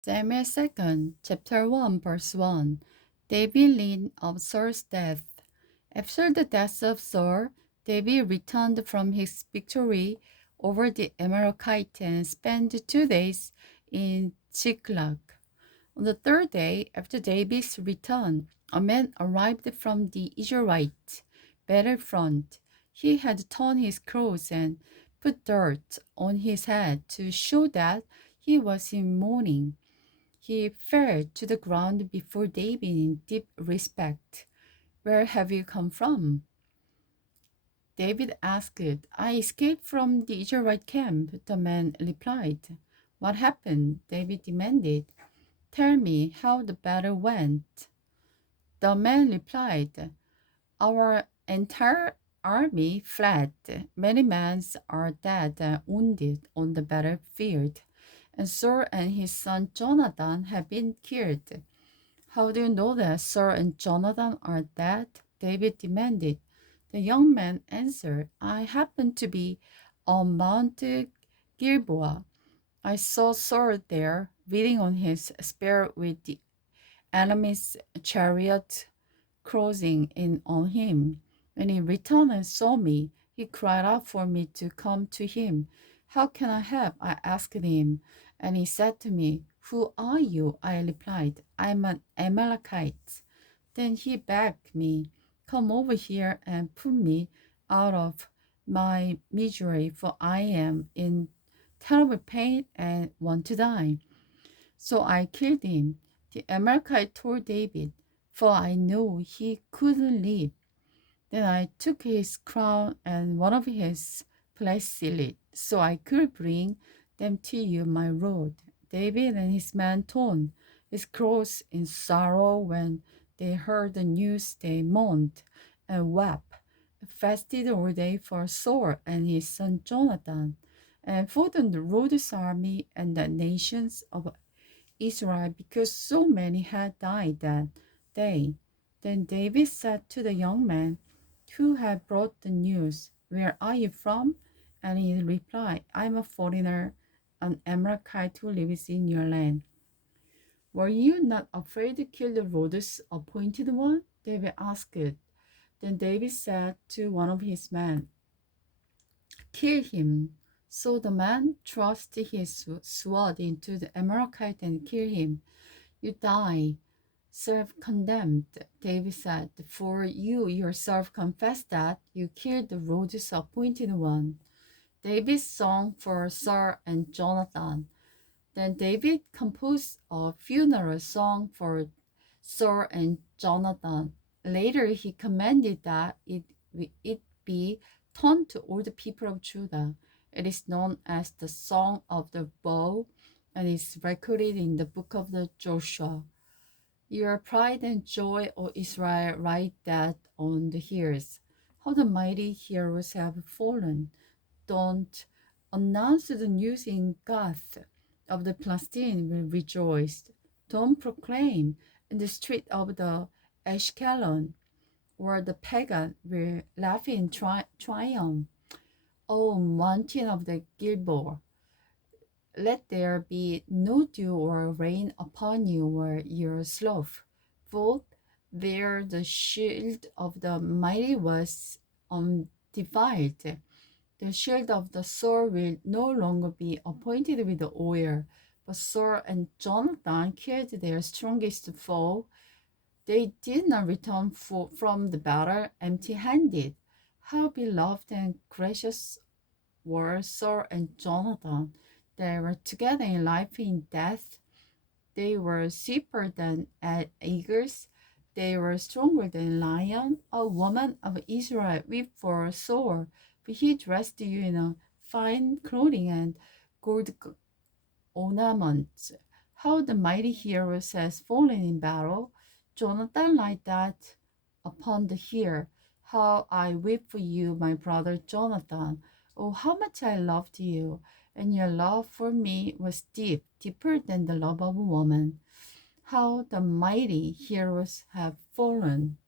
Samuel 2nd, chapter 1, verse 1. David learned of Saul's death. After the death of Saul, David returned from his victory over the Amalekite and spent 2 days in Ziklag. On the third day after David's return, a man arrived from the Israelite battlefront. He had torn his clothes and put dirt on his head to show that he was in mourning. He fell to the ground before David in deep respect. Where have you come from? David asked. I escaped from the Israelite camp, the man replied. What happened? David demanded. Tell me how the battle went. The man replied, our entire army fled. Many men are dead and wounded on the battlefield, and Saul and his son Jonathan have been killed. How do you know that Saul and Jonathan are dead? David demanded. The young man answered, I happened to be on Mount Gilboa. I saw Saul there, riding on his spear with the enemy's chariot closing in on him. When he returned and saw me, he cried out for me to come to him. How can I help? I asked him. And he said to me, who are you? I replied, I'm an Amalekite. Then he begged me, come over here and put me out of my misery, for I am in terrible pain and want to die. So I killed him. The Amalekite told David, for I knew he couldn't live. Then I took his crown and one of his bracelets, so I could bring them to you, my lord. David and his men torn his clothes in sorrow when they heard the news. They mourned and wept, fasted all day for Saul and his son Jonathan, and for the Lord's army and the nations of Israel, because so many had died that day. Then David said to the young man who had brought the news, where are you from? And he replied, I'm a foreigner, an Amalekite who lives in your land. Were you not afraid to kill the Lord's appointed one? David asked. Then David said to one of his men, kill him. So the man thrust his sword into the Amalekite and killed him. You die, self-condemned, David said, for you yourself confessed that you killed the Lord's appointed one. David sung for Saul and Jonathan. Then David composed a funeral song for Saul and Jonathan. Later, he commanded that it be taught to all the people of Judah. It is known as the Song of the Bow and is recorded in the book of the Joshua. Your pride and joy, O Israel, write that on the hills. How the mighty heroes have fallen. Don't announce the news in Gath. Of the Palestine will rejoice. Don't proclaim in the street of the Ashkelon, or the pagan will laugh in triumph. O mountain of the Gilboa, let there be no dew or rain upon you or your slough, for there the shield of the mighty was undefiled. The shield of the Saul will no longer be appointed with the oil, but Saul and Jonathan killed their strongest foe. They did not return from the battle empty-handed. How beloved and gracious were Saul and Jonathan. They were together in life and in death. They were swifter than eagles. They were stronger than lion. A woman of Israel wept for Saul, but he dressed you in a fine clothing and gold ornaments. How the mighty hero has fallen in battle. Jonathan like that upon the hill. How I weep for you, my brother Jonathan. Oh, how much I loved you, and your love for me was deep, deeper than the love of a woman. How the mighty heroes have fallen.